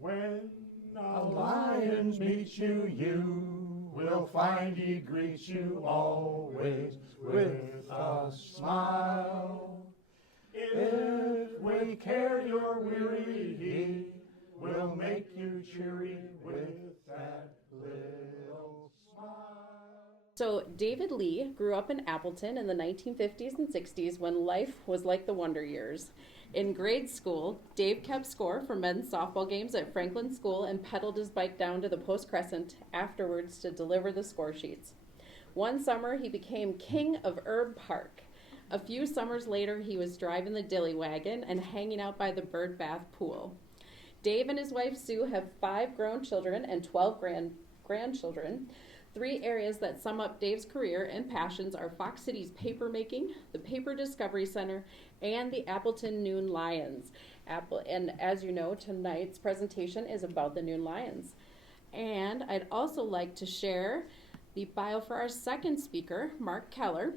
When a lion meets you, you will find he greets you always with a smile. If we care you're weary, he will make you cheery with that little smile. So David Lee grew up in Appleton in the 1950s and 60s when life was like the Wonder Years. In grade school, Dave kept score for men's softball games at Franklin School and pedaled his bike down to the Post Crescent afterwards to deliver the score sheets. One summer, he became king of Herb Park. A few summers later, he was driving the dilly wagon and hanging out by the bird bath pool. Dave and his wife Sue have 5 grown children and 12 grandchildren. 3 areas that sum up Dave's career and passions are Fox City's paper making, the Paper Discovery Center, and the Appleton Noon Lions. And as you know, tonight's presentation is about the Noon Lions. And I'd also like to share the bio for our second speaker, Mark Keller.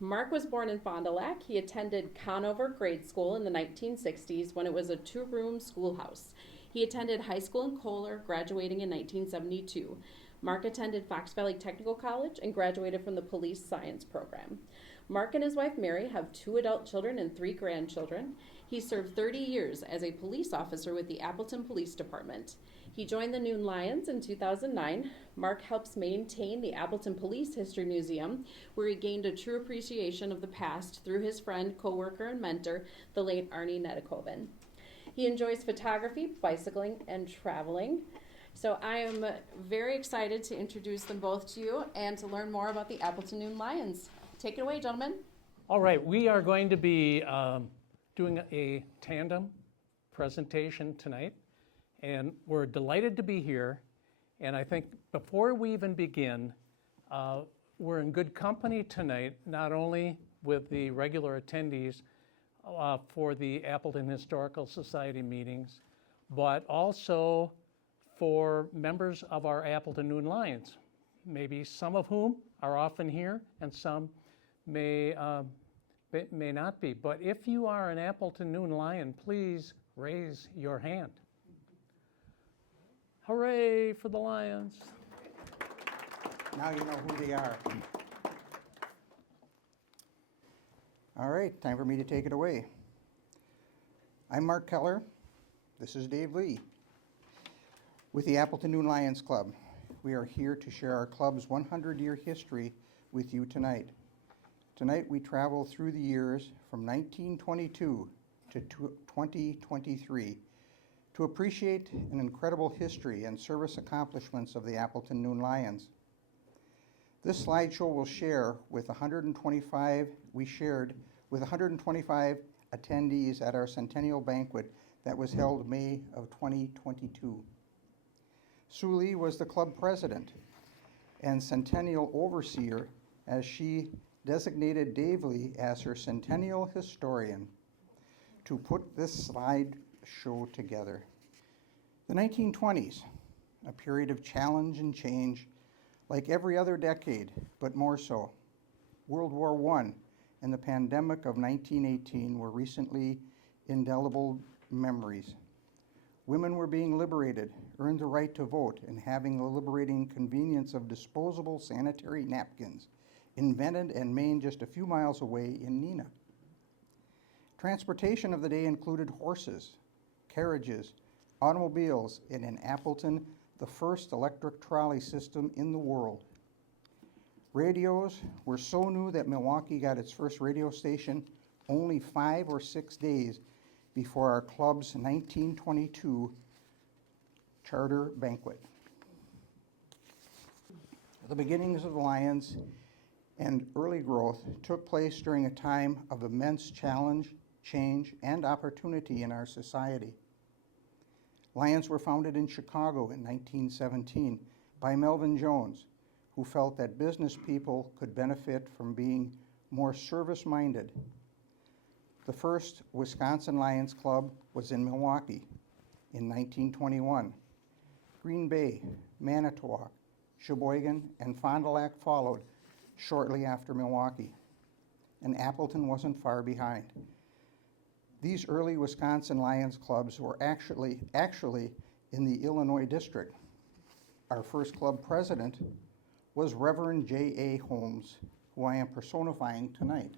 Mark was born in Fond du Lac. He attended Conover Grade School in the 1960s when it was a 2-room schoolhouse. He attended high school in Keller, graduating in 1972. Mark attended Fox Valley Technical College and graduated from the Police Science Program. Mark and his wife Mary have 2 adult children and 3 grandchildren. He served 30 years as a police officer with the Appleton Police Department. He joined the Noon Lions in 2009. Mark helps maintain the Appleton Police History Museum, where he gained a true appreciation of the past through his friend, co-worker, and mentor, the late Arnie Nedekoven. He enjoys photography, bicycling, and traveling. So I am very excited to introduce them both to you and to learn more about the Appleton Noon Lions. Take it away, gentlemen. All right, we are going to be doing a tandem presentation tonight, and we're delighted to be here. And I think before we even begin, we're in good company tonight, not only with the regular attendees for the Appleton Historical Society meetings, but also for members of our Appleton Noon Lions, maybe some of whom are often here and some may not be. But if you are an Appleton Noon Lion, please raise your hand. Hooray for the Lions. Now you know who they are. All right, time for me to take it away. I'm Mark Keller. This is Dave Lee. With the Appleton Noon Lions Club, we are here to share our club's 100-year history with you tonight. Tonight we travel through the years from 1922 to 2023 to appreciate an incredible history and service accomplishments of the Appleton Noon Lions. This slideshow will share with 125 attendees at our centennial banquet that was held May of 2022. Sue Lee was the club president and centennial overseer as she designated Dave Lee as her centennial historian to put this slideshow together. The 1920s, a period of challenge and change like every other decade, but more so. World War I and the pandemic of 1918 were recently indelible memories. Women were being liberated, earned the right to vote, and having the liberating convenience of disposable sanitary napkins, invented and made just a few miles away in Neenah. Transportation of the day included horses, carriages, automobiles, and in Appleton, the first electric trolley system in the world. Radios were so new that Milwaukee got its first radio station only 5 or 6 days before our club's 1922 charter banquet. The beginnings of the Lions and early growth took place during a time of immense challenge, change, and opportunity in our society. Lions were founded in Chicago in 1917 by Melvin Jones, who felt that business people could benefit from being more service-minded. The first Wisconsin Lions Club was in Milwaukee in 1921. Green Bay, Manitowoc, Sheboygan, and Fond du Lac followed shortly after Milwaukee, and Appleton wasn't far behind. These early Wisconsin Lions clubs were actually in the Illinois district. Our first club president was Reverend J.A. Holmes, who I am personifying tonight.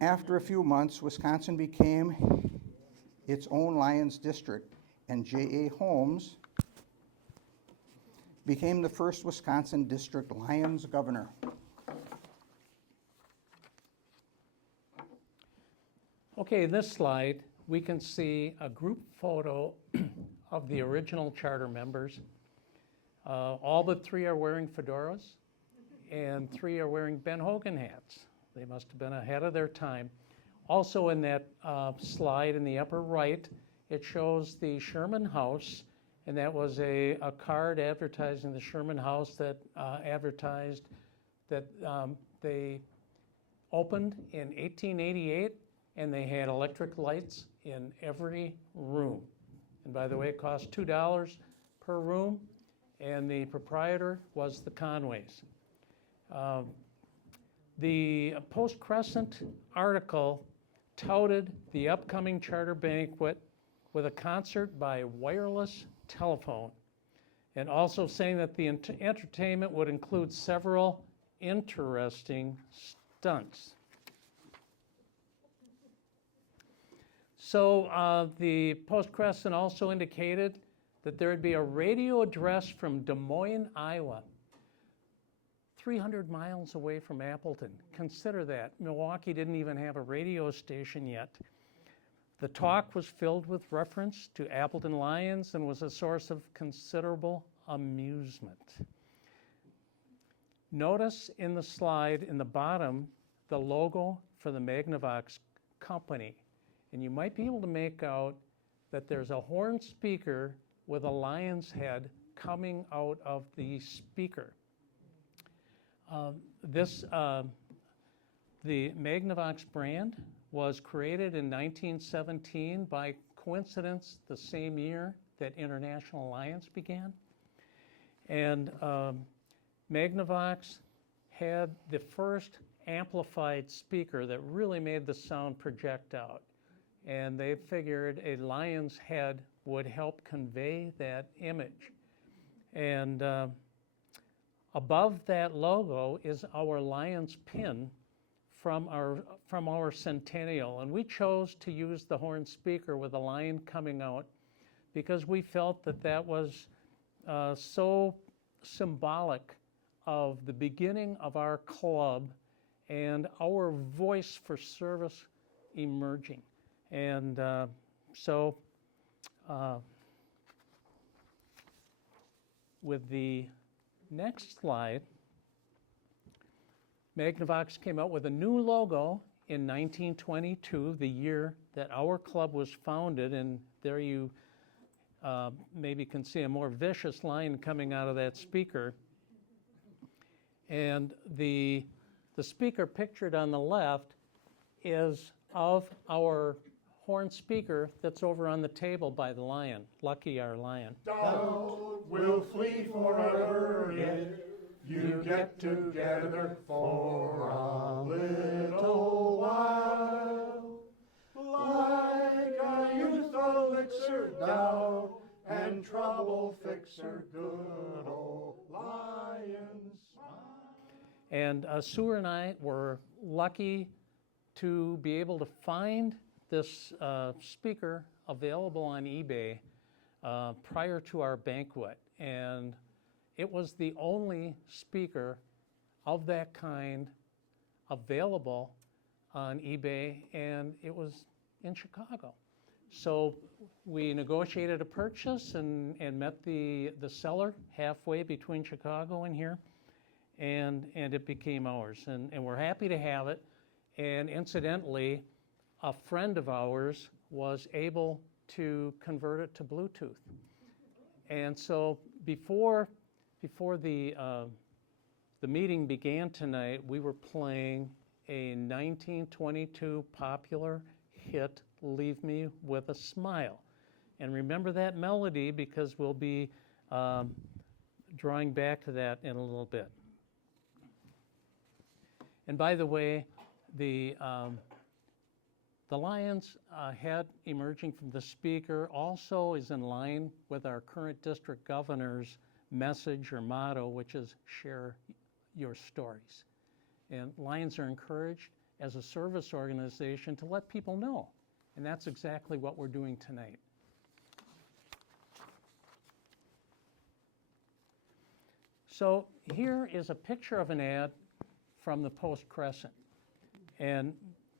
After a few months, Wisconsin became its own Lions district, and J.A. Holmes became the first Wisconsin district Lions governor. Okay, in this slide, we can see a group photo of the original charter members. All but 3 are wearing fedoras, and 3 are wearing Ben Hogan hats. They must have been ahead of their time. Also in that slide in the upper right, it shows the Sherman House, and that was a card advertising the Sherman House that advertised that they opened in 1888, and they had electric lights in every room. And by the way, it cost $2 per room, and the proprietor was the Conways. The Post-Crescent article touted the upcoming charter banquet with a concert by wireless telephone, and also saying that the entertainment would include several interesting stunts. So the Post-Crescent also indicated that there would be a radio address from Des Moines, Iowa, 300 miles away from Appleton. Consider that. Milwaukee didn't even have a radio station yet. The talk was filled with reference to Appleton Lions and was a source of considerable amusement. Notice in the slide in the bottom the logo for the Magnavox company. And you might be able to make out that there's a horn speaker with a lion's head coming out of the speaker. The Magnavox brand was created in 1917 by coincidence the same year that International Alliance began. And Magnavox had the first amplified speaker that really made the sound project out. And they figured a lion's head would help convey that image. And above that logo is our lion's pin from our centennial. And we chose to use the horn speaker with a lion coming out because we felt that that was so symbolic of the beginning of our club and our voice for service emerging. And with the next slide, Magnavox came out with a new logo in 1922, the year that our club was founded, and there you maybe can see a more vicious lion coming out of that speaker. And the speaker pictured on the left is of our horn speaker that's over on the table by the lion, Lucky, our lion. Doubt will flee forever if you get together for a little while. Like a youth elixir, doubt and trouble fixer, good old lion smile. And Sue and I were lucky to be able to find this speaker available on eBay prior to our banquet. And it was the only speaker of that kind available on eBay, and it was in Chicago. So we negotiated a purchase and met the seller halfway between Chicago and here, and it became ours. And we're happy to have it. And incidentally, a friend of ours was able to convert it to Bluetooth. And so before the meeting began tonight, we were playing a 1922 popular hit, Leave Me With a Smile. And remember that melody because we'll be drawing back to that in a little bit. And by the way, The Lions had emerging from the speaker also is in line with our current district governor's message or motto, which is share your stories. And Lions are encouraged as a service organization to let people know. And that's exactly what we're doing tonight. So here is a picture of an ad from the Post-Crescent. And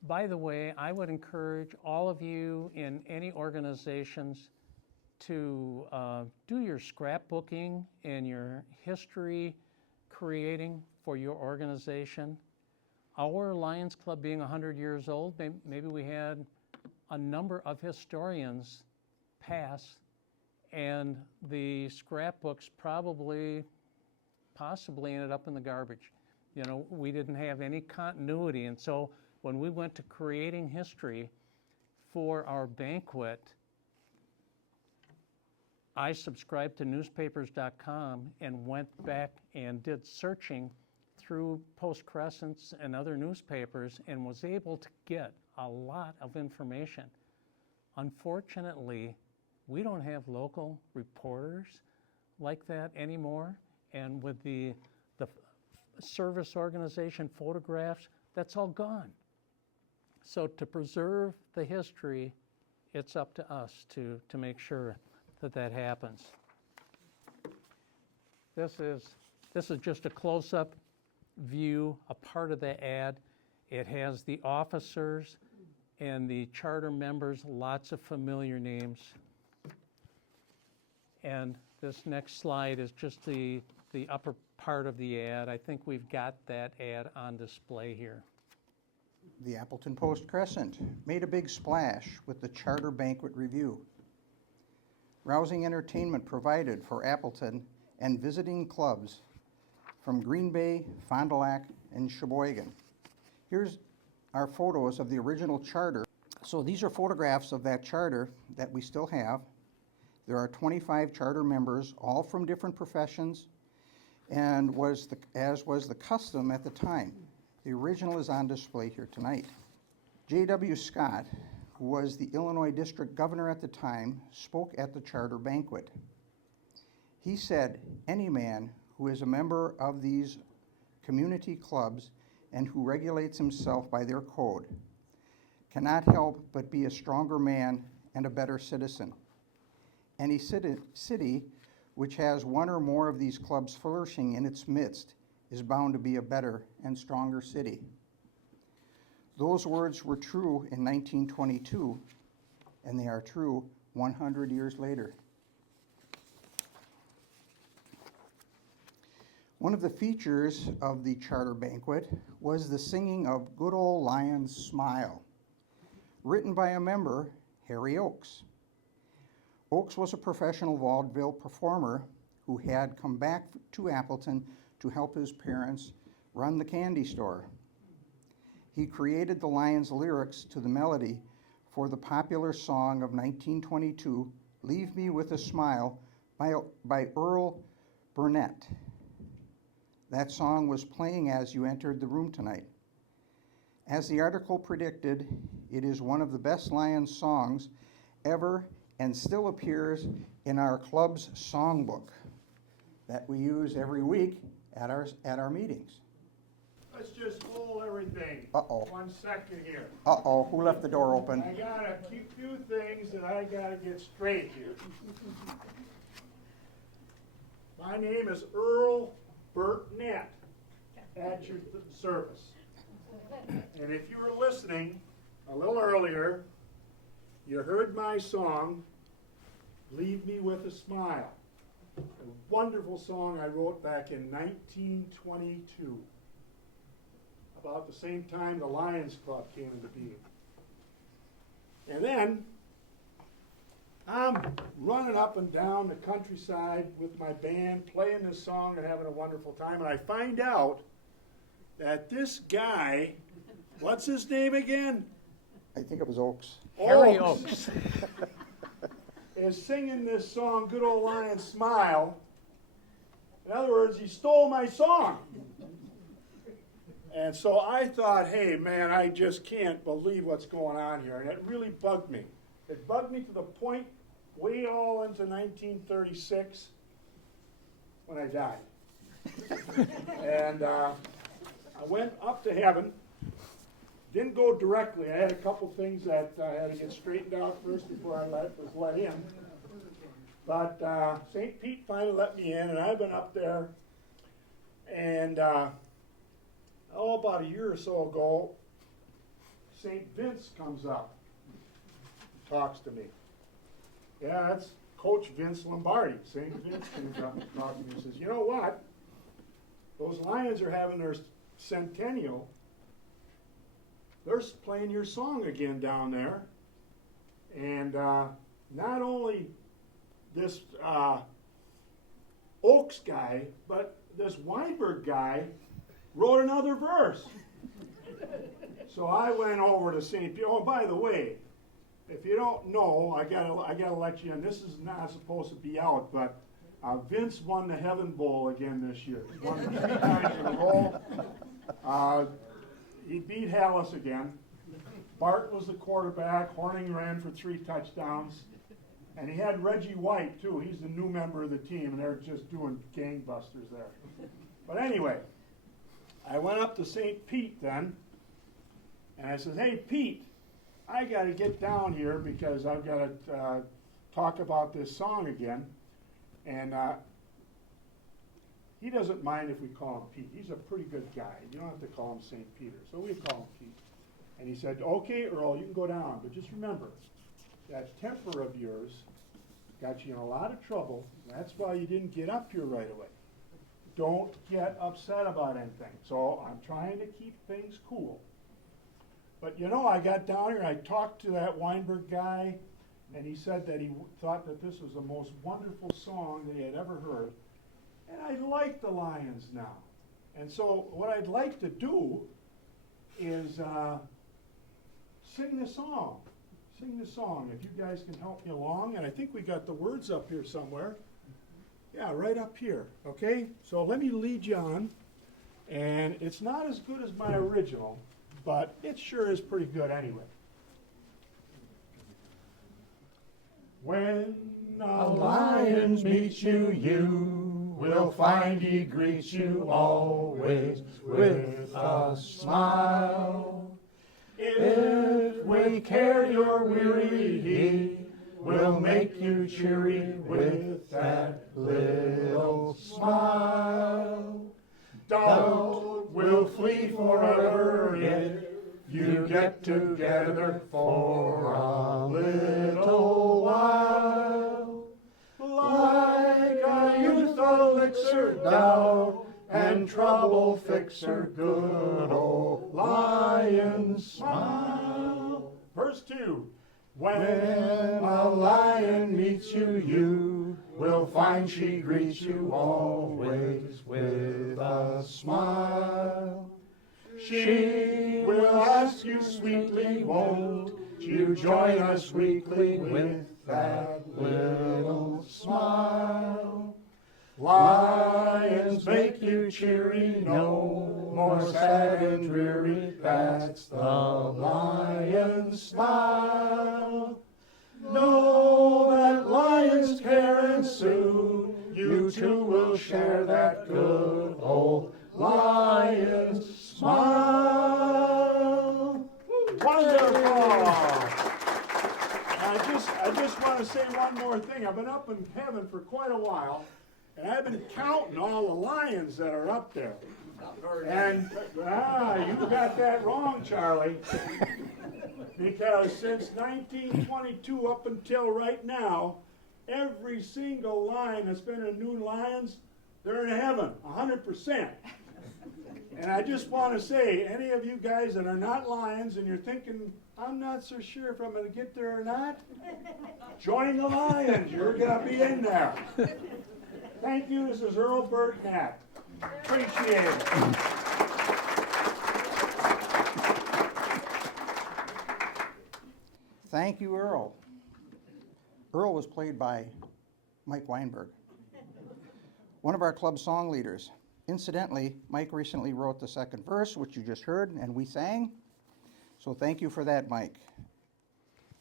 by the way, I would encourage all of you in any organizations to do your scrapbooking and your history creating for your organization. Our Lions Club being 100 years old, maybe we had a number of historians pass, and the scrapbooks possibly ended up in the garbage. You know, we didn't have any continuity, and so when we went to creating history for our banquet, I subscribed to newspapers.com and went back and did searching through Post-Crescents and other newspapers and was able to get a lot of information. Unfortunately, we don't have local reporters like that anymore, and with the service organization photographs, that's all gone. So to preserve the history, it's up to us to make sure that happens. This is just a close-up view, a part of the ad. It has the officers and the charter members, lots of familiar names. And this next slide is just the upper part of the ad. I think we've got that ad on display here. The Appleton Post-Crescent made a big splash with the Charter Banquet Review. Rousing entertainment provided for Appleton and visiting clubs from Green Bay, Fond du Lac, and Sheboygan. Here's our photos of the original charter. So these are photographs of that charter that we still have. There are 25 charter members, all from different professions, and as was the custom at the time. The original is on display here tonight. J.W. Scott, who was the Illinois District Governor at the time, spoke at the charter banquet. He said, "Any man who is a member of these community clubs and who regulates himself by their code cannot help but be a stronger man and a better citizen. Any city which has one or more of these clubs flourishing in its midst is bound to be a better and stronger city." Those words were true in 1922, and they are true 100 years later. One of the features of the charter banquet was the singing of Good Old Lions Smile, written by a member, Harry Oakes. Oakes was a professional vaudeville performer who had come back to Appleton to help his parents run the candy store. He created the Lions' lyrics to the melody for the popular song of 1922, Leave Me With a Smile, by Earl Burnett. That song was playing as you entered the room tonight. As the article predicted, it is one of the best Lions songs ever and still appears in our club's songbook that we use every week at our meetings. Let's just hold everything. Uh-oh. 1 second here. Uh-oh, who left the door open? I got a few things that I got to get straight here. My name is Earl Burnett at your service. And if you were listening a little earlier, you heard my song, Leave Me With a Smile. A wonderful song I wrote back in 1922. About the same time the Lions Club came into being. And then I'm running up and down the countryside with my band, playing this song and having a wonderful time, and I find out that this guy, what's his name again? I think it was Oakes. Harry Oakes. Is singing this song, Good Old Lion Smile. In other words, he stole my song. And so I thought, hey, man, I just can't believe what's going on here. And it really bugged me. It bugged me to the point way all into 1936 when I died. And I went up to heaven. Didn't go directly. I had a couple things that I had to get straightened out first before I was let in. But St. Pete finally let me in, and I've been up there. And about a year or so ago, St. Vince comes up, talks to me. Yeah, that's Coach Vince Lombardi. St. Vince comes up and talks to me and says, you know what? Those Lions are having their centennial. They're playing your song again down there. And not only this Oaks guy, but this Weinberg guy wrote another verse. So I went over to St. Pete. Oh, by the way, if you don't know, I gotta let you in. This is not supposed to be out, but Vince won the Heaven Bowl again this year. He won it 3 times in a row. He beat Hallis again. Bart was the quarterback. Horning ran for 3 touchdowns. And he had Reggie White, too. He's the new member of the team, and they're just doing gangbusters there. But anyway, I went up to St. Pete then, and I said, hey, Pete, I got to get down here because I've got to talk about this song again. And he doesn't mind if we call him Pete. He's a pretty good guy. You don't have to call him St. Peter. So we call him Pete. And he said, okay, Earl, you can go down, but just remember, that temper of yours got you in a lot of trouble. That's why you didn't get up here right away. Don't get upset about anything. So I'm trying to keep things cool. But you know, I got down here, I talked to that Weinberg guy, and he said that he thought that this was the most wonderful song that he had ever heard. And I like the Lions now. And so what I'd like to do is sing this song. Sing the song, if you guys can help me along. And I think we got the words up here somewhere. Yeah, right up here, okay? So let me lead you on. And it's not as good as my original, but it sure is pretty good anyway. When a lion meets you, you will find he greets you always with a smile. If we care you're weary, he will make you cheery with that little smile. Doubt will flee forever if you get together for a little while. Like a youth elixir, doubt and trouble fixer, good old lion smile. Verse 2. When a lion meets you, you will find she greets you always with a smile. She will ask you sweetly, won't you join us weekly with that little smile? Lions make you cheery, no more sad and dreary, that's the lion smile. Know that lions care and soon you too will share that good old lion smile. Wonderful! I just want to say one more thing. I've been up in heaven for quite a while, and I've been counting all the lions that are up there. And you got that wrong, Charlie. Because since 1922 up until right now, every single lion that's been in Noon Lions, they're in heaven, 100%. And I just want to say, any of you guys that are not lions and you're thinking, I'm not so sure if I'm going to get there or not, join the Lions. You're going to be in there. Thank you. This is Earl Burtnett. Appreciate it. Thank you, Earl. Earl was played by Mike Weinberg, one of our club song leaders. Incidentally, Mike recently wrote the second verse, which you just heard, and we sang. So thank you for that, Mike.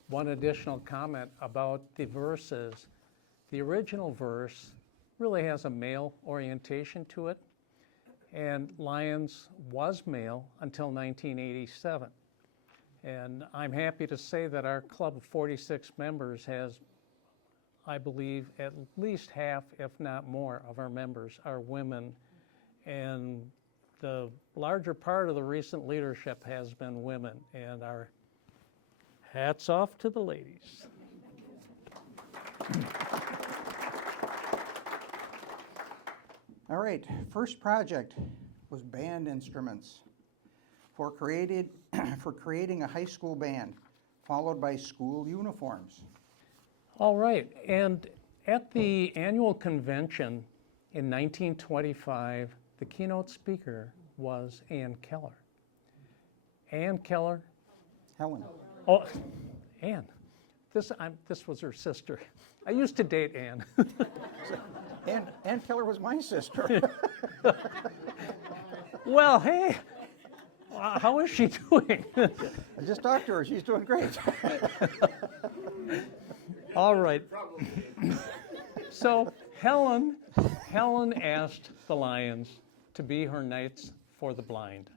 One additional comment about the verses. The original verse really has a male orientation to it, and Lions was male until 1987. And I'm happy to say that our club of 46 members has, I believe, at least half, if not more, of our members are women. And the larger part of the recent leadership has been women, and our hats off to the ladies. All right, first project was band instruments for creating a high school band, followed by school uniforms. All right, and at the annual convention in 1925, the keynote speaker was Ann Keller. Ann Keller, Helen. oh, Ann, this was her sister. I used to date Ann. Ann Keller was my sister. Well, hey, how is she doing? I just talked to her. She's doing great. All right. So Helen asked the Lions to be her Knights for the Blind.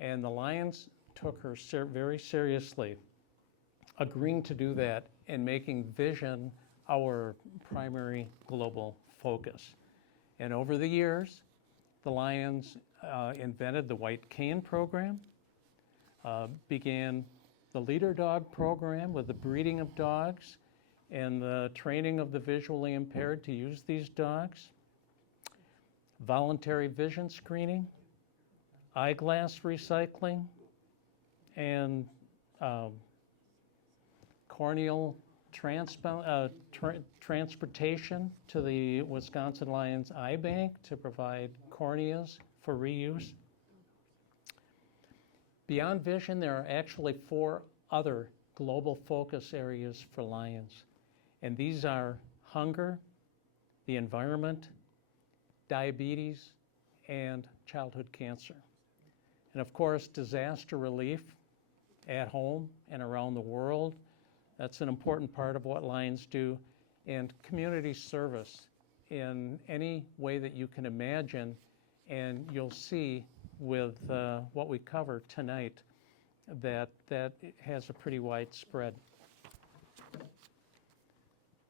And the Lions took her very seriously, agreeing to do that and making vision our primary global focus. And over the years, the Lions invented the White Cane program, began the Leader Dog program with the breeding of dogs and the training of the visually impaired to use these dogs, voluntary vision screening, eyeglass recycling, and corneal transportation to the Wisconsin Lions Eye Bank to provide corneas for reuse. Beyond vision, there are actually 4 other global focus areas for Lions, and these are hunger, the environment, diabetes, and childhood cancer. And of course, disaster relief at home and around the world. That's an important part of what Lions do. And community service in any way that you can imagine. And you'll see with what we cover tonight that it has a pretty wide spread.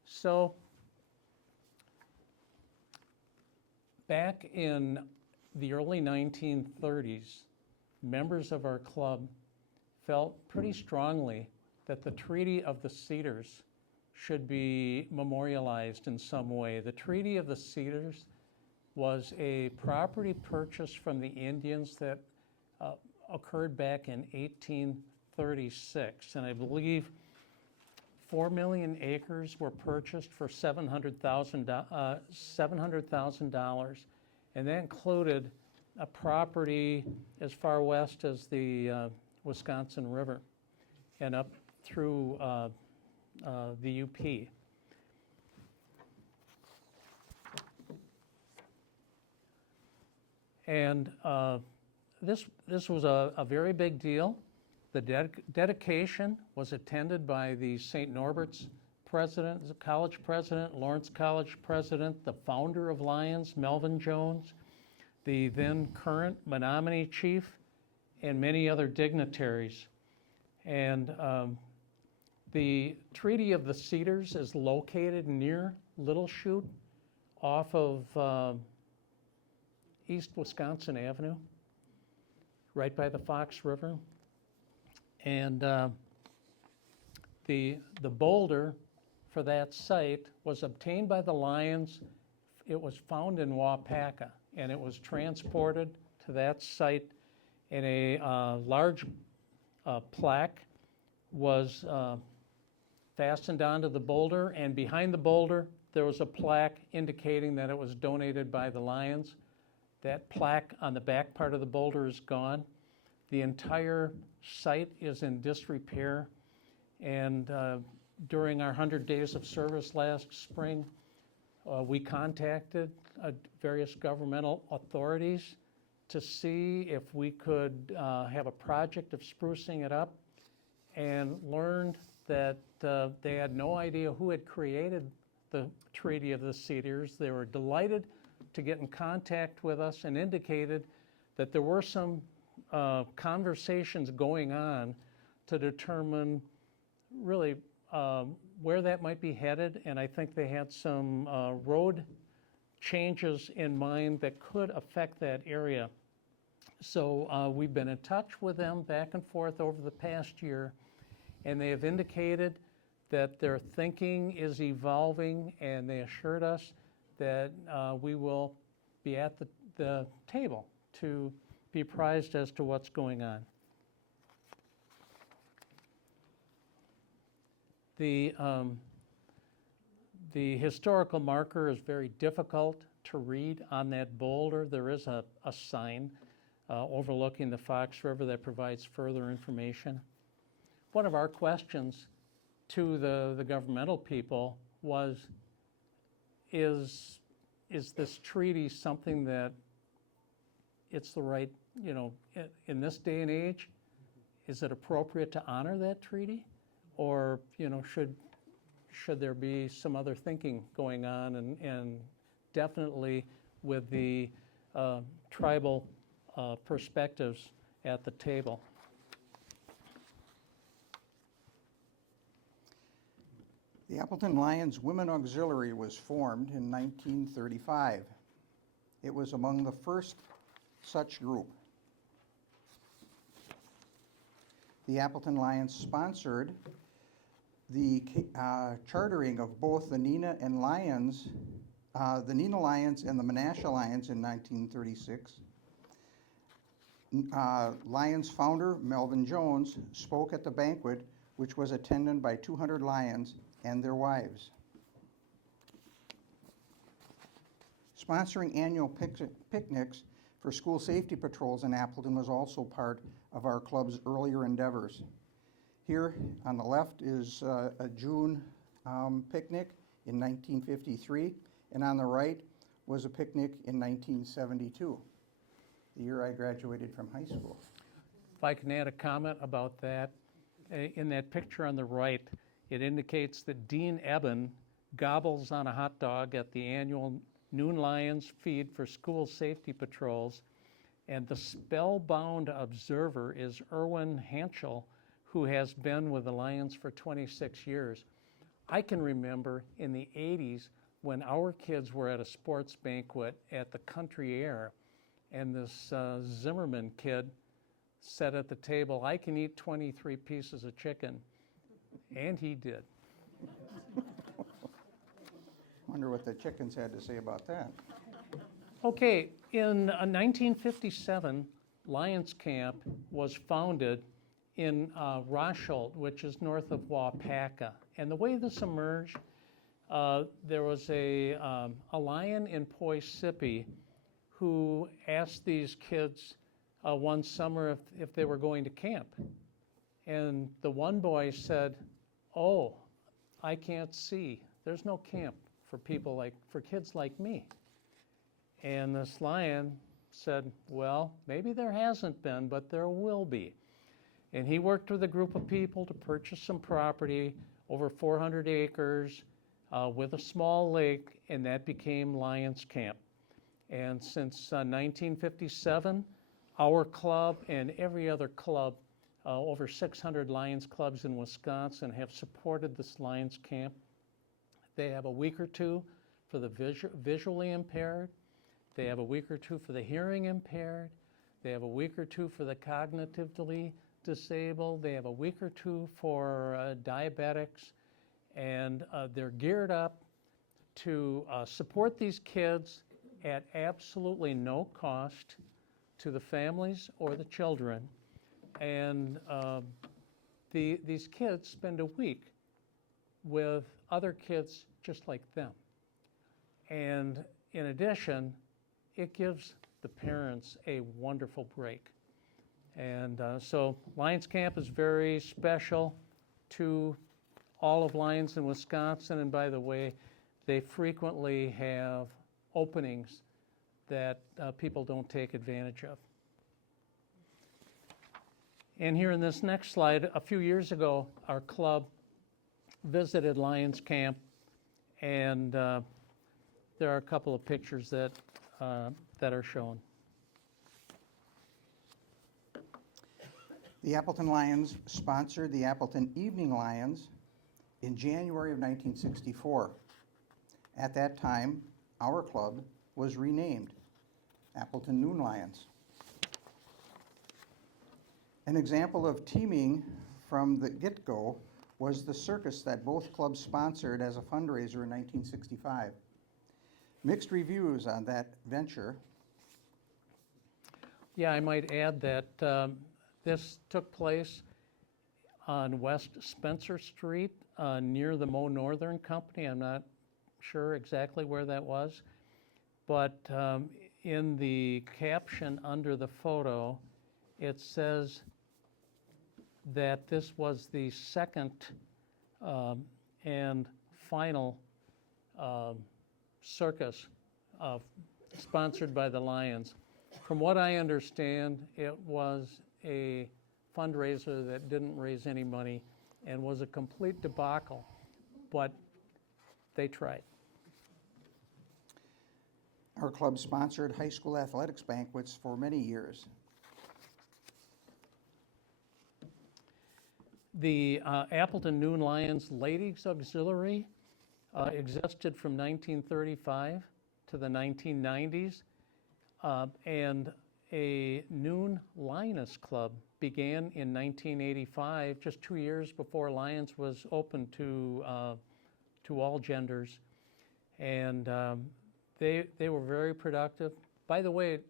So back in the early 1930s, members of our club felt pretty strongly that the Treaty of the Cedars should be memorialized in some way. The Treaty of the Cedars was a property purchase from the Indians that occurred back in 1836, and I believe 4 million acres were purchased for $700,000, and that included a property as far west as the Wisconsin River and up through the UP. And this was a very big deal. The dedication was attended by the St. Norbert's president, the college president, Lawrence College president, the founder of Lions, Melvin Jones, the then current Menominee chief, and many other dignitaries. And the Treaty of the Cedars is located near Little Chute off of East Wisconsin Avenue, right by the Fox River. And the boulder for that site was obtained by the Lions. It was found in Waupaca, and it was transported to that site, and a large plaque was fastened onto the boulder, and behind the boulder there was a plaque indicating that it was donated by the Lions. That plaque on the back part of the boulder is gone. The entire site is in disrepair, and during our 100 days of service last spring, We contacted various governmental authorities to see if we could have a project of sprucing it up, and learned that they had no idea who had created the Treaty of the Cedars. They were delighted to get in contact with us and indicated that there were some conversations going on to determine really where that might be headed, and I think they had some road changes in mind that could affect that area. So we've been in touch with them back and forth over the past year, and they have indicated that their thinking is evolving, and they assured us that we will be at the table to be apprised as to what's going on. The historical marker is very difficult to read on that boulder. There is a sign overlooking the Fox River that provides further information. One of our questions to the governmental people was, is this treaty something that it's the right, in this day and age, is it appropriate to honor that treaty? Or, should there be some other thinking going on, and definitely with the tribal perspectives at the table? The Appleton Lions Women Auxiliary was formed in 1935. It was among the first such group. The Appleton Lions sponsored the chartering of both the Neenah Lions and the Menasha Lions in 1936. Lions founder Melvin Jones spoke at the banquet, which was attended by 200 Lions and their wives. Sponsoring annual picnics for school safety patrols in Appleton was also part of our club's earlier endeavors. Here on the left is a June picnic in 1953, and on the right was a picnic in 1972, the year I graduated from high school. If I can add a comment about that. In that picture on the right, it indicates that Dean Eben gobbles on a hot dog at the annual Noon Lions feed for school safety patrols, and the spellbound observer is Erwin Hanschel, who has been with the Lions for 26 years. I can remember in the 80s when our kids were at a sports banquet at the Country Air, and this Zimmerman kid said at the table, "I can eat 23 pieces of chicken," and he did. Wonder what the chickens had to say about that. Okay, in 1957, Lions Camp was founded in Rosholt, which is north of Waupaca. And the way this emerged, there was a lion in Poughkeepsie who asked these kids one summer if they were going to camp. And the one boy said, "Oh, I can't see. There's no camp for kids like me." And this lion said, "Well, maybe there hasn't been, but there will be." And he worked with a group of people to purchase some property, over 400 acres, with a small lake, and that became Lions Camp. And since 1957, our club and every other club, over 600 Lions clubs in Wisconsin, have supported this Lions Camp. They have a week or two for the visually impaired. They have a week or two for the hearing impaired. They have a week or two for the cognitively disabled. They have a week or two for diabetics. And they're geared up to support these kids at absolutely no cost to the families or the children. And these kids spend a week with other kids just like them. And in addition, it gives the parents a wonderful break. And so Lions Camp is very special to all of Lions in Wisconsin. And by the way, they frequently have openings that people don't take advantage of. And here in this next slide, a few years ago, our club visited Lions Camp, and there are a couple of pictures that are shown. The Appleton Lions sponsored the Appleton Evening Lions in January of 1964. At that time, our club was renamed Appleton Noon Lions. An example of teaming from the get-go was the circus that both clubs sponsored as a fundraiser in 1965. Mixed reviews on that venture. Yeah, I might add that this took place on West Spencer Street near the Mo Northern Company. I'm not sure exactly where that was, but in the caption under the photo, it says that this was the second and final circus sponsored by the Lions. From what I understand, it was a fundraiser that didn't raise any money and was a complete debacle, but they tried. Our club sponsored high school athletics banquets for many years. The Appleton Noon Lions Ladies Auxiliary existed from 1935 to the 1990s, and a Noon Lioness Club began in 1985, just 2 years before Lions was open to all genders, and they were very productive. By the way,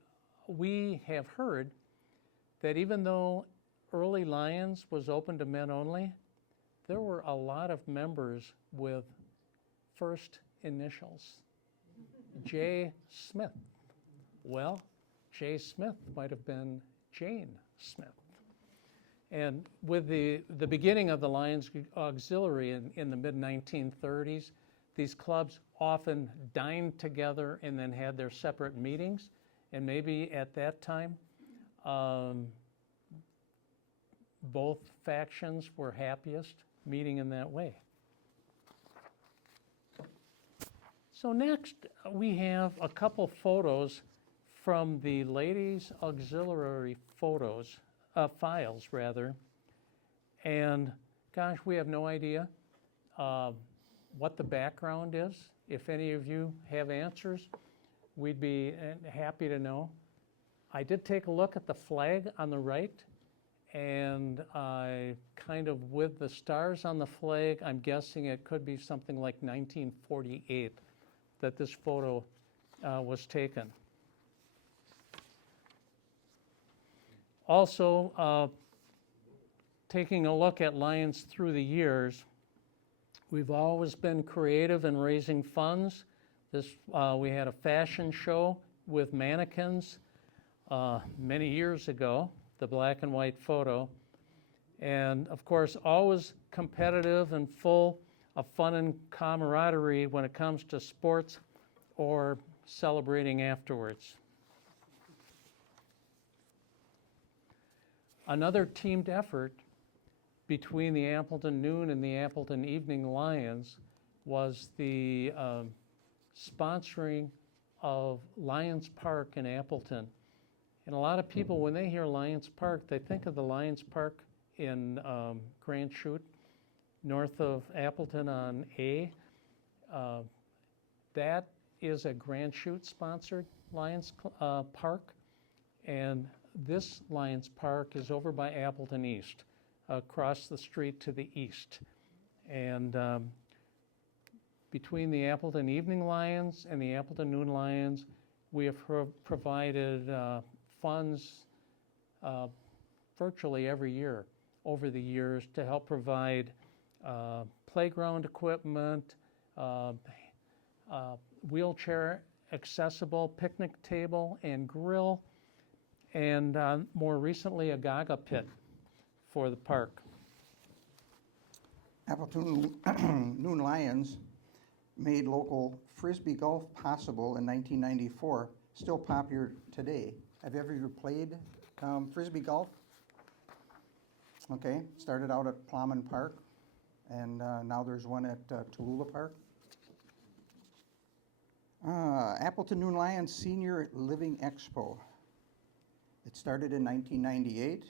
we have heard that even though early Lions was open to men only, there were a lot of members with first initials. J. Smith. Well, J. Smith might have been Jane Smith. And with the beginning of the Lions Auxiliary in the mid-1930s, these clubs often dined together and then had their separate meetings. And maybe at that time, both factions were happiest meeting in that way. So next, we have a couple photos from the Ladies Auxiliary files rather. And gosh, we have no idea what the background is. If any of you have answers, we'd be happy to know. I did take a look at the flag on the right, and I kind of, with the stars on the flag, I'm guessing it could be something like 1948 that this photo was taken. Also, taking a look at Lions through the years, we've always been creative in raising funds. We had a fashion show with mannequins many years ago, the black and white photo. And of course, always competitive and full of fun and camaraderie when it comes to sports or celebrating afterwards. Another teamed effort between the Appleton Noon and the Appleton Evening Lions was the sponsoring of Lions Park in Appleton. And a lot of people, when they hear Lions Park, they think of the Lions Park in Grand Chute, north of Appleton on A. That is a Grand Chute sponsored Lions Park, and this Lions Park is over by Appleton East, across the street to the east. And between the Appleton Evening Lions and the Appleton Noon Lions, we have provided funds virtually every year over the years to help provide playground equipment, wheelchair accessible picnic table and grill, and more recently a gaga pit for the park. Appleton Noon Lions made local Frisbee golf possible in 1994, still popular today. Have you ever played Frisbee golf? Okay, started out at Plowman Park, and now there's one at Tallulah Park. Appleton Noon Lions Senior Living Expo. It started in 1998,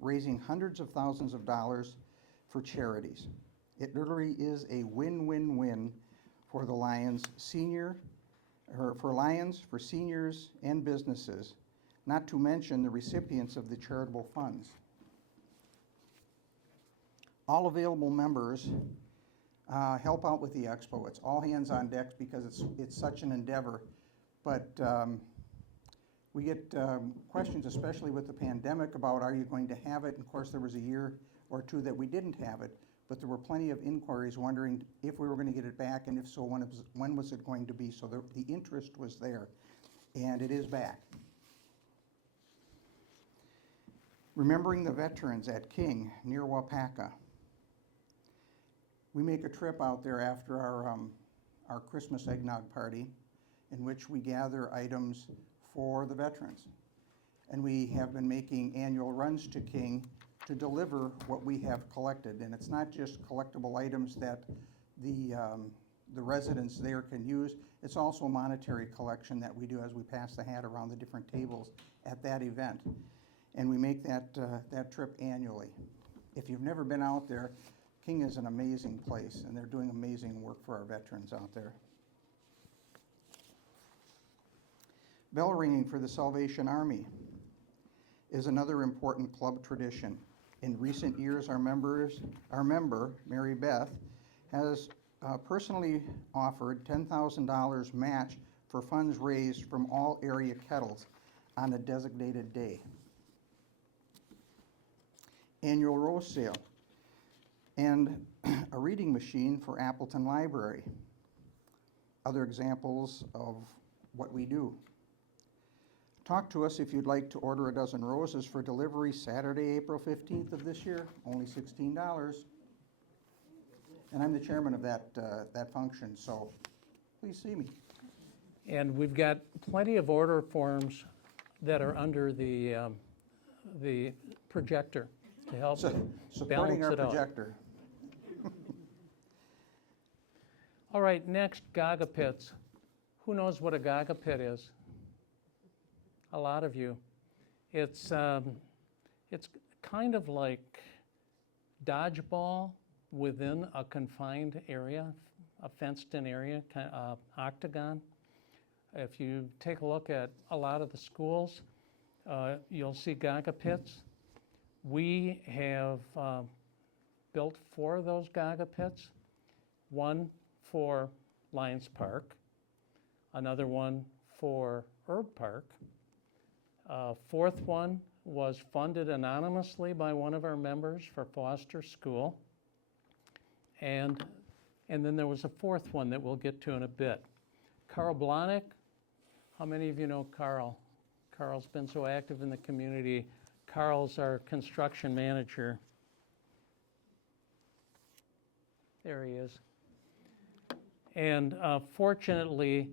raising hundreds of thousands of dollars for charities. It literally is a win-win-win for the Lions for seniors and businesses, not to mention the recipients of the charitable funds. All available members help out with the expo. It's all hands on deck because it's such an endeavor. But we get questions, especially with the pandemic, about are you going to have it? And of course, there was a year or two that we didn't have it, but there were plenty of inquiries wondering if we were going to get it back, and if so, when was it going to be? So the interest was there, and it is back. Remembering the veterans at King near Wapaka. We make a trip out there after our Christmas eggnog party, in which we gather items for the veterans. And we have been making annual runs to King to deliver what we have collected. And it's not just collectible items that the residents there can use. It's also a monetary collection that we do as we pass the hat around the different tables at that event. And we make that trip annually. If you've never been out there, King is an amazing place, and they're doing amazing work for our veterans out there. Bell ringing for the Salvation Army is another important club tradition. In recent years, our member, Mary Beth, has personally offered $10,000 match for funds raised from all area kettles on a designated day. Annual rose sale, and a reading machine for Appleton Library. Other examples of what we do. Talk to us if you'd like to order a dozen roses for delivery Saturday, April 15th of this year, only $16. And I'm the chairman of that function, so please see me. And we've got plenty of order forms that are under the projector to help Supporting balance our it out. projector. All right, next, Gaga pits. Who knows what a Gaga pit is? A lot of you. It's kind of like dodgeball within a confined area, a fenced-in area, kind of octagon. If you take a look at a lot of the schools, you'll see Gaga pits. We have built 4 of those Gaga pits, one for Lions Park, another one for Herb Park. Fourth one was funded anonymously by one of our members for Foster School. And then there was a fourth one that we'll get to in a bit. Carl Blahnik, how many of you know Carl? Carl's been so active in the community. Carl's our construction manager. There he is. And fortunately,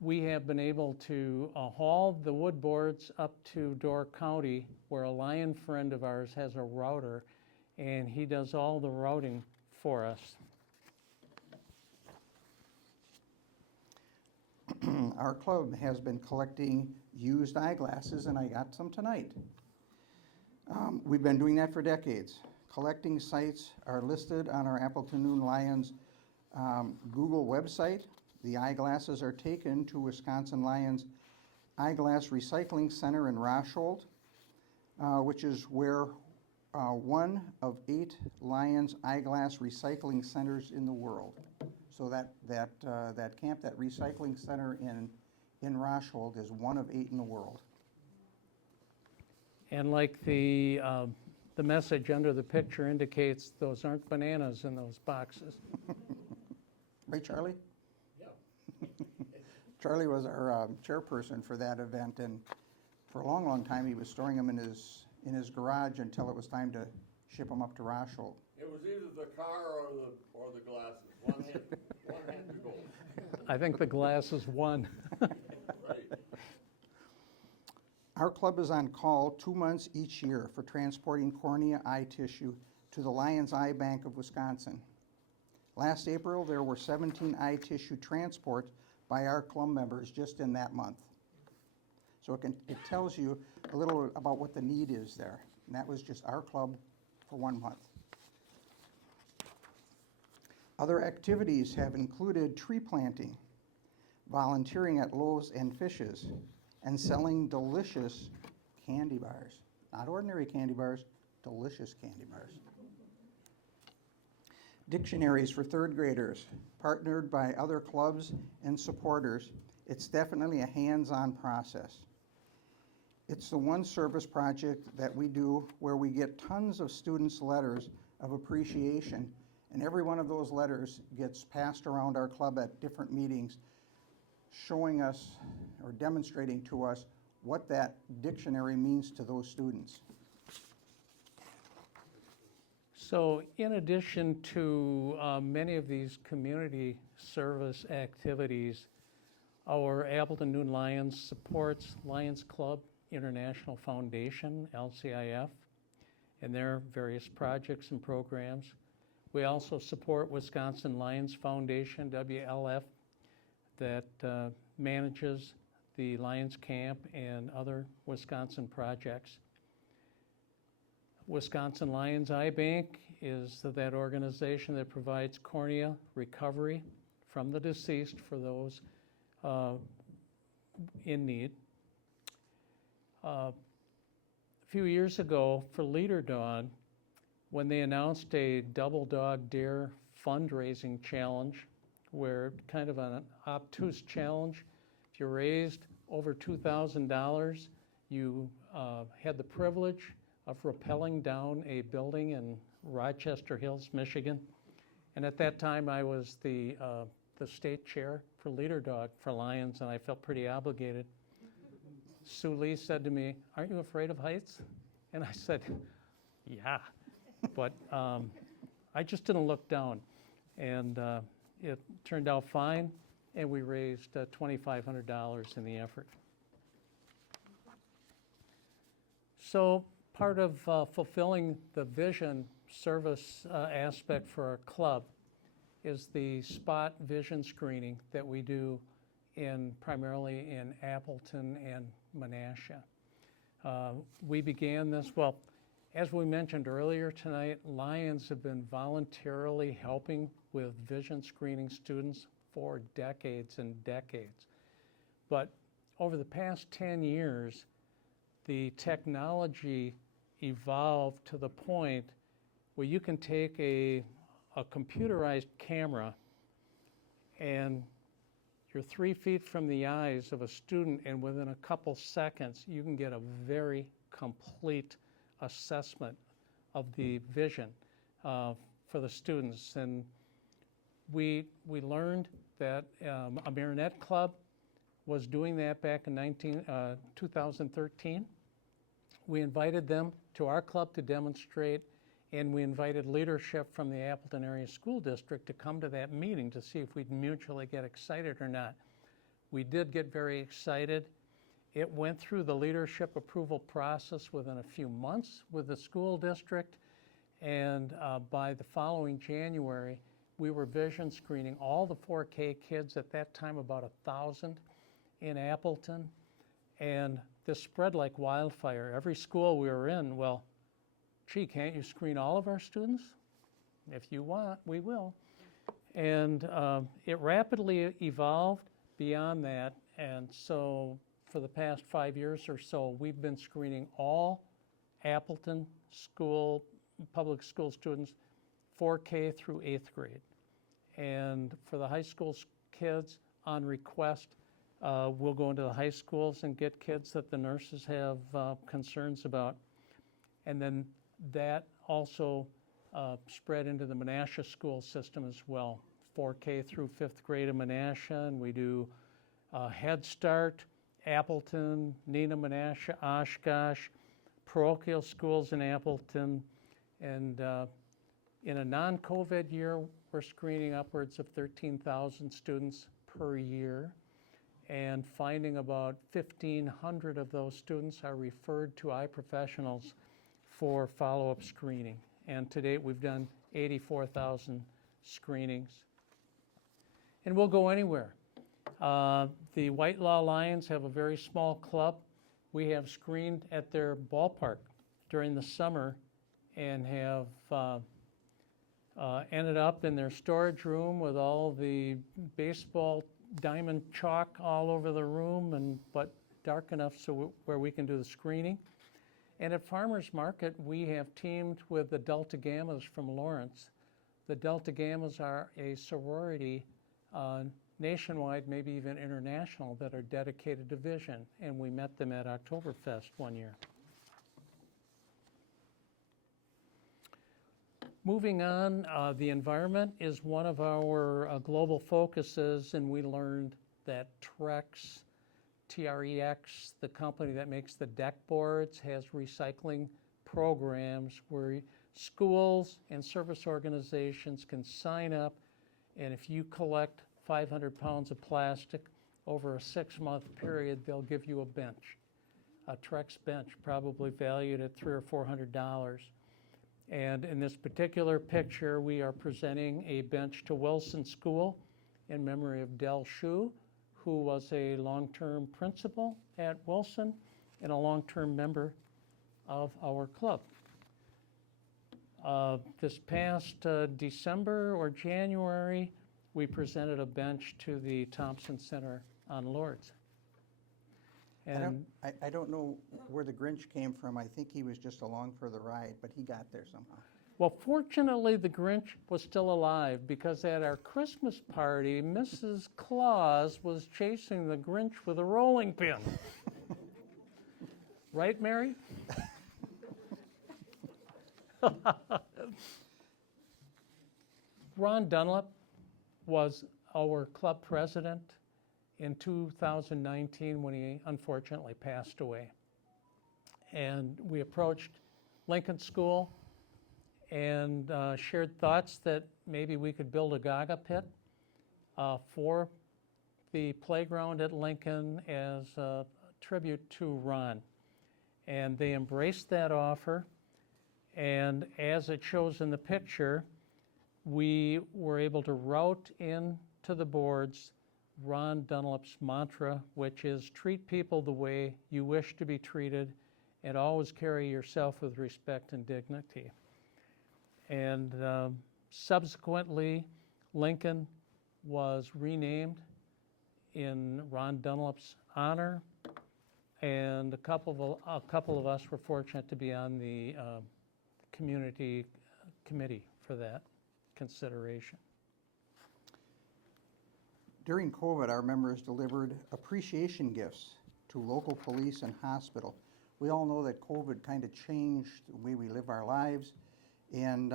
we have been able to haul the wood boards up to Door County, where a Lion friend of ours has a router, and he does all the routing for us. Our club has been collecting used eyeglasses, and I got some tonight. We've been doing that for decades. Collecting sites are listed on our Appleton Noon Lions Google website. The eyeglasses are taken to Wisconsin Lions Eyeglass Recycling Center in Rosholt, which is where one of 8 Lions eyeglass recycling centers in the world. So that camp, that recycling center in Rosholt, is one of 8 in the world. And like the message under the picture indicates, those aren't bananas in those boxes. Right, Charlie? Yeah. Charlie was our chairperson for that event, and for a long, long time he was storing them in his garage until it was time to ship them up to Rosholt. It was either the car or the glasses. One had to go. I think the glass is one. Our club is on call 2 months each year for transporting cornea eye tissue to the Lions Eye Bank of Wisconsin. Last April, there were 17 eye tissue transports by our club members just in that month. So it tells you a little about what the need is there. And that was just our club for 1 month. Other activities have included tree planting, volunteering at Loaves and Fishes, and selling delicious candy bars. Not ordinary candy bars, delicious candy bars. Dictionaries for third graders, partnered by other clubs and supporters. It's definitely a hands-on process. It's the one service project that we do where we get tons of students' letters of appreciation, and every one of those letters gets passed around our club at different meetings, showing us or demonstrating to us what that dictionary means to those students. So in addition to many of these community service activities, our Appleton Noon Lions supports Lions Club International Foundation, LCIF, and their various projects and programs. We also support Wisconsin Lions Foundation, WLF, that manages the Lions Camp and other Wisconsin projects. Wisconsin Lions Eye Bank is that organization that provides cornea recovery from the deceased for those in need. A few years ago for Leader Dog, when they announced a Double Dog Dare fundraising challenge, where kind of an obtuse challenge, if you raised over $2,000, you had the privilege of rappelling down a building in Rochester Hills, Michigan. And at that time, I was the state chair for Leader Dog for Lions, and I felt pretty obligated. Sue Lee said to me, "Aren't you afraid of heights?" And I said, "Yeah," but I just didn't look down. And it turned out fine, and we raised $2,500 in the effort. So part of fulfilling the vision service aspect for our club is the spot vision screening that we do primarily in Appleton and Menasha. We began this, well, as we mentioned earlier tonight, Lions have been voluntarily helping with vision screening students for decades and decades. But over the past 10 years, the technology evolved to the point where you can take a computerized camera and you're 3 feet from the eyes of a student, and within a couple seconds, you can get a very complete assessment of the vision for the students. And we learned that a Marionette Club was doing that back in 2013. We invited them to our club to demonstrate, and we invited leadership from the Appleton Area School District to come to that meeting to see if we'd mutually get excited or not. We did get very excited. It went through the leadership approval process within a few months with the school district, and by the following January, we were vision screening all the 4K kids, at that time about 1,000 in Appleton, and this spread like wildfire. Every school we were in, well, gee, can't you screen all of our students? If you want, we will. And it rapidly evolved beyond that, and so for the past 5 years or so, we've been screening all Appleton public school students, 4K through 8th grade. And for the high school kids, on request, we'll go into the high schools and get kids that the nurses have concerns about. And then that also spread into the Menasha school system as well, 4K through 5th grade in Menasha, and we do Head Start, Appleton, Neenah, Menasha, Oshkosh, parochial schools in Appleton, and in a non-COVID year, we're screening upwards of 13,000 students per year, and finding about 1,500 of those students are referred to eye professionals for follow-up screening. And to date, we've done 84,000 screenings. And we'll go anywhere. The Whitelaw Lions have a very small club. We have screened at their ballpark during the summer and have ended up in their storage room with all the baseball diamond chalk all over the room, but dark enough where we can do the screening. And at Farmers Market, we have teamed with the Delta Gammas from Lawrence. The Delta Gammas are a sorority nationwide, maybe even international, that are dedicated to vision, and we met them at Oktoberfest one year. Moving on, the environment is one of our global focuses, and we learned that Trex, TREX, the company that makes the deck boards, has recycling programs where schools and service organizations can sign up, and if you collect 500 pounds of plastic over a 6-month period, they'll give you a bench, a Trex bench, probably valued at $300 or $400. And in this particular picture, we are presenting a bench to Wilson School in memory of Del Shue, who was a long-term principal at Wilson and a long-term member of our club. This past December or January, we presented a bench to the Thompson Center on Lords. And I don't know where the Grinch came from. I think he was just along for the ride, but he got there somehow. well, fortunately, the Grinch was still alive, because at our Christmas party, Mrs. Claus was chasing the Grinch with a rolling pin. Right, Mary? Ron Dunlap was our club president in 2019 when he unfortunately passed away. And we approached Lincoln School and shared thoughts that maybe we could build a Gaga pit for the playground at Lincoln as a tribute to Ron. And they embraced that offer. And as it shows in the picture, we were able to route into the boards Ron Dunlap's mantra, which is treat people the way you wish to be treated and always carry yourself with respect and dignity. And subsequently, Lincoln was renamed in Ron Dunlap's honor, and a couple of us were fortunate to be on the community committee for that consideration. During COVID, our members delivered appreciation gifts to local police and hospital. We all know that COVID kind of changed the way we live our lives, and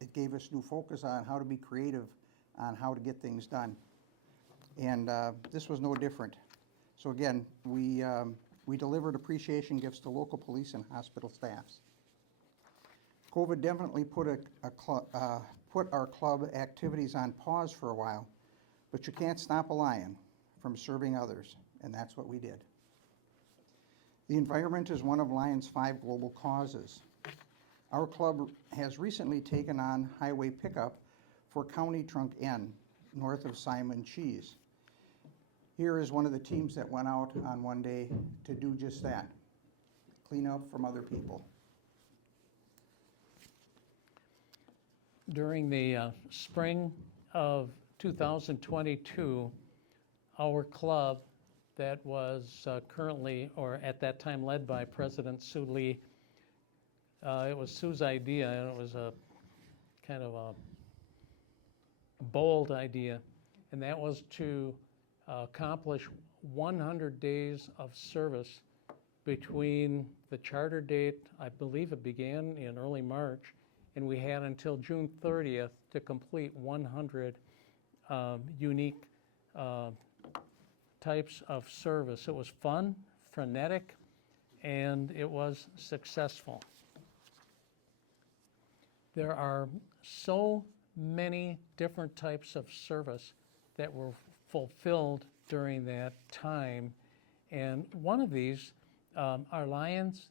it gave us new focus on how to be creative on how to get things done. And this was no different. So again, we delivered appreciation gifts to local police and hospital staffs. COVID definitely put our club activities on pause for a while, but you can't stop a lion from serving others, and that's what we did. The environment is one of Lion's 5 global causes. Our club has recently taken on highway pickup for County Trunk N, north of Simon Cheese. Here is one of the teams that went out on one day to do just that, clean up from other people. During the spring of 2022, our club that was currently, or at that time led by President Sue Lee, it was Sue's idea, and it was a kind of a bold idea, and that was to accomplish 100 days of service between the charter date, I believe it began in early March, and we had until June 30th to complete 100 unique types of service. It was fun, frenetic, and it was successful. There are so many different types of service that were fulfilled during that time. And one of these, our Lions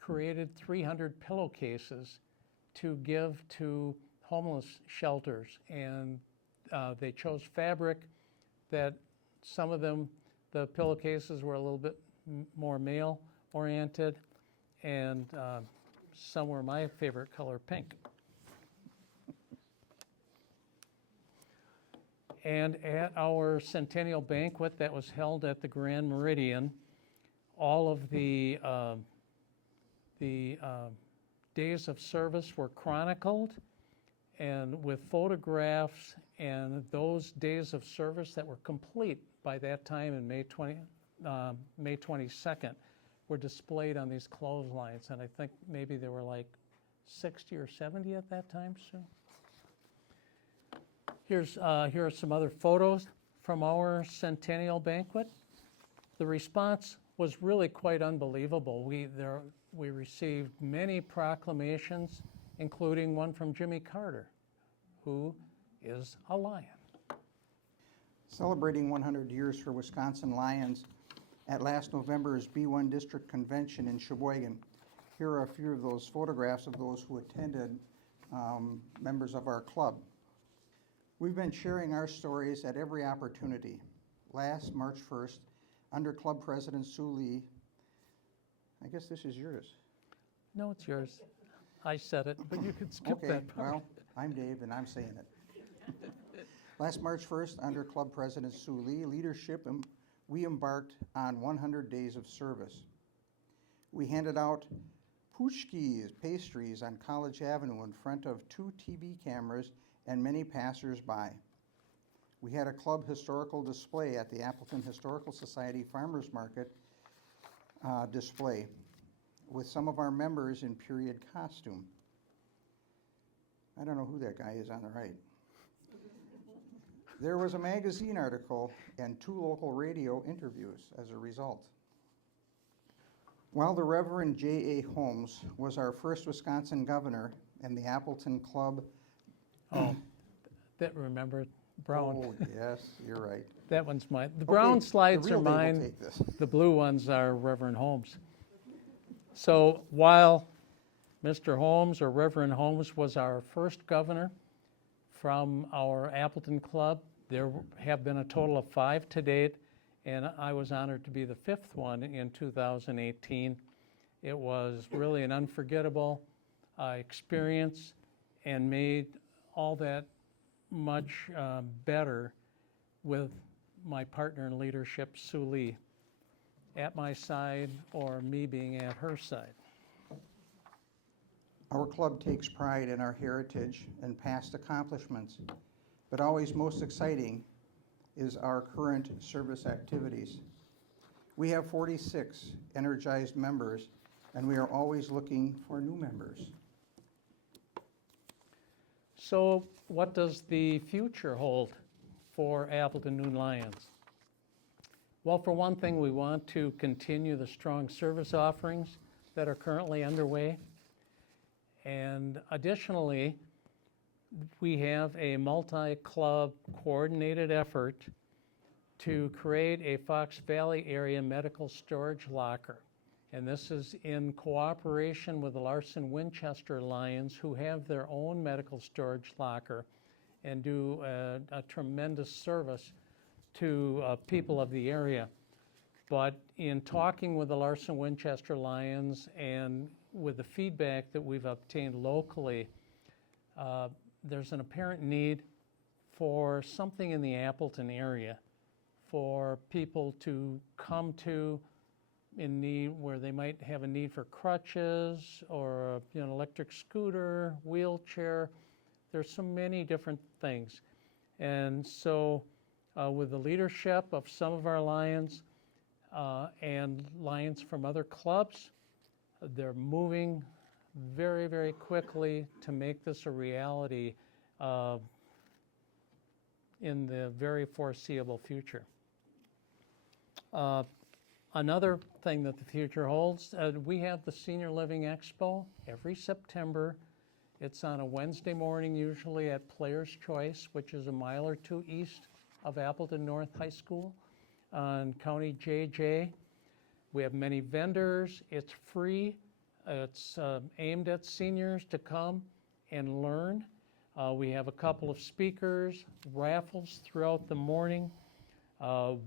created 300 pillowcases to give to homeless shelters. And they chose fabric that some of them, the pillowcases were a little bit more male oriented, and some were my favorite color, pink. And at our centennial banquet that was held at the Grand Meridian, all of the days of service were chronicled, and with photographs, and those days of service that were complete by that time in May 22nd were displayed on these clotheslines, and I think maybe there were like 60 or 70 at that time, Sue. Here are some other photos from our centennial banquet. The response was really quite unbelievable. We received many proclamations, including one from Jimmy Carter, who is a Lion. Celebrating 100 years for Wisconsin Lions at last November's B1 District Convention in Sheboygan. Here are a few of those photographs of those who attended, members of our club. We've been sharing our stories at every opportunity. Last March 1st, under Club President Sue Lee, I guess this is yours. No, it's yours. I said it, but you could skip Okay, that part. well, I'm Dave and I'm saying it. Last March 1st, under Club President Sue Lee leadership, we embarked on 100 days of service. We handed out pushkis, pastries on College Avenue in front of 2 TV cameras and many passers-by. We had a club historical display at the Appleton Historical Society Farmers Market display with some of our members in period costume. I don't know who that guy is on the right. There was a magazine article and 2 local radio interviews as a result. While the Reverend J.A. Holmes was our first Wisconsin governor and the Appleton Club. Oh, remember brown. Oh, yes, you're right. That one's mine. The brown slides the are real Dave will mine. take this. The blue ones are Reverend Holmes. So while Mr. Holmes, or Reverend Holmes, was our first governor from our Appleton Club, there have been a total of 5 to date, and I was honored to be the 5th one in 2018. It was really an unforgettable experience and made all that much better with my partner in leadership, Sue Lee, at my side or me being at her side. Our club takes pride in our heritage and past accomplishments, but always most exciting is our current service activities. We have 46 energized members, and we are always looking for new members. So what does the future hold for Appleton Noon Lions? Well, for one thing, we want to continue the strong service offerings that are currently underway. And additionally, we have a multi-club coordinated effort to create a Fox Valley area medical storage locker. And this is in cooperation with the Larson Winchester Lions, who have their own medical storage locker and do a tremendous service to people of the area. But in talking with the Larson Winchester Lions and with the feedback that we've obtained locally, there's an apparent need for something in the Appleton area for people to come to in need, where they might have a need for crutches or an electric scooter, wheelchair. There's so many different things. And so with the leadership of some of our Lions and Lions from other clubs, they're moving very, very quickly to make this a reality in the very foreseeable future. Another thing that the future holds, we have the Senior Living Expo every September. It's on a Wednesday morning, usually at Players Choice, which is a mile or two east of Appleton North High School on County JJ. We have many vendors. It's free. It's aimed at seniors to come and learn. We have a couple of speakers, raffles throughout the morning.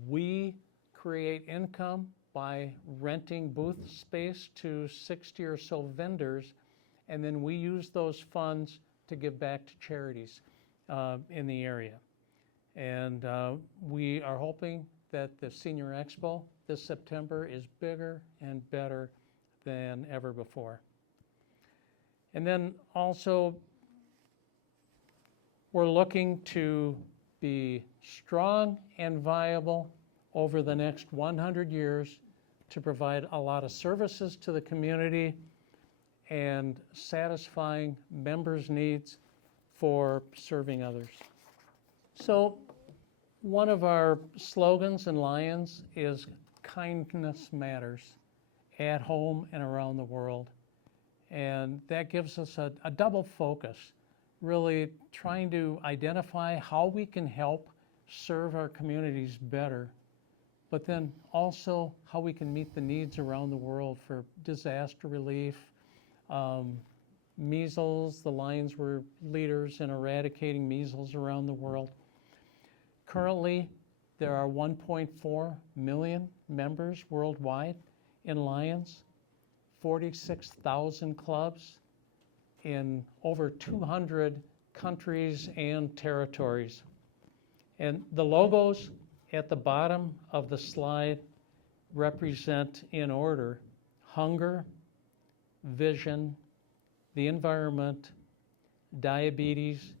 We create income by renting booth space to 60 or so vendors, and then we use those funds to give back to charities in the area. And we are hoping that the Senior Expo this September is bigger and better than ever before. And then also, we're looking to be strong and viable over the next 100 years to provide a lot of services to the community and satisfying members' needs for serving others. So one of our slogans in Lions is kindness matters at home and around the world. And that gives us a double focus, really trying to identify how we can help serve our communities better, but then also how we can meet the needs around the world for disaster relief. Measles, the Lions were leaders in eradicating measles around the world. Currently, there are 1.4 million members worldwide in Lions, 46,000 clubs in over 200 countries and territories. And the logos at the bottom of the slide represent, in order, hunger, vision, the environment, diabetes,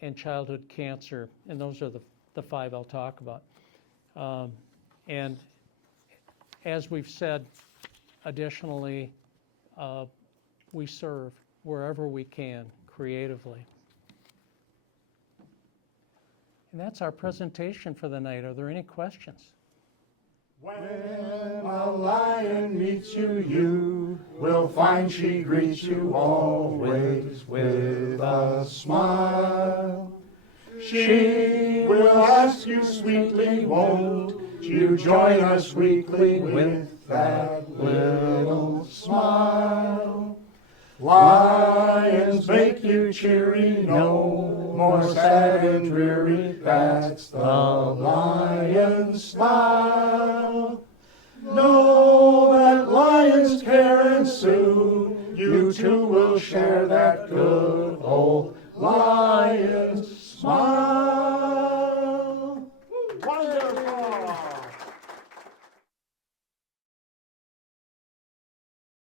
and childhood cancer. And those are the five I'll talk about. And as we've said, additionally, we serve wherever we can creatively. And that's our presentation for the night. Are there any questions? When a lion meets you, you will find she greets you always with a smile. She will ask you sweetly, won't you join us weekly with that little smile? Lions make you cheery, no more sad and dreary, that's the lion's smile. Know that lions care, and soon you too will share that good old lion's smile.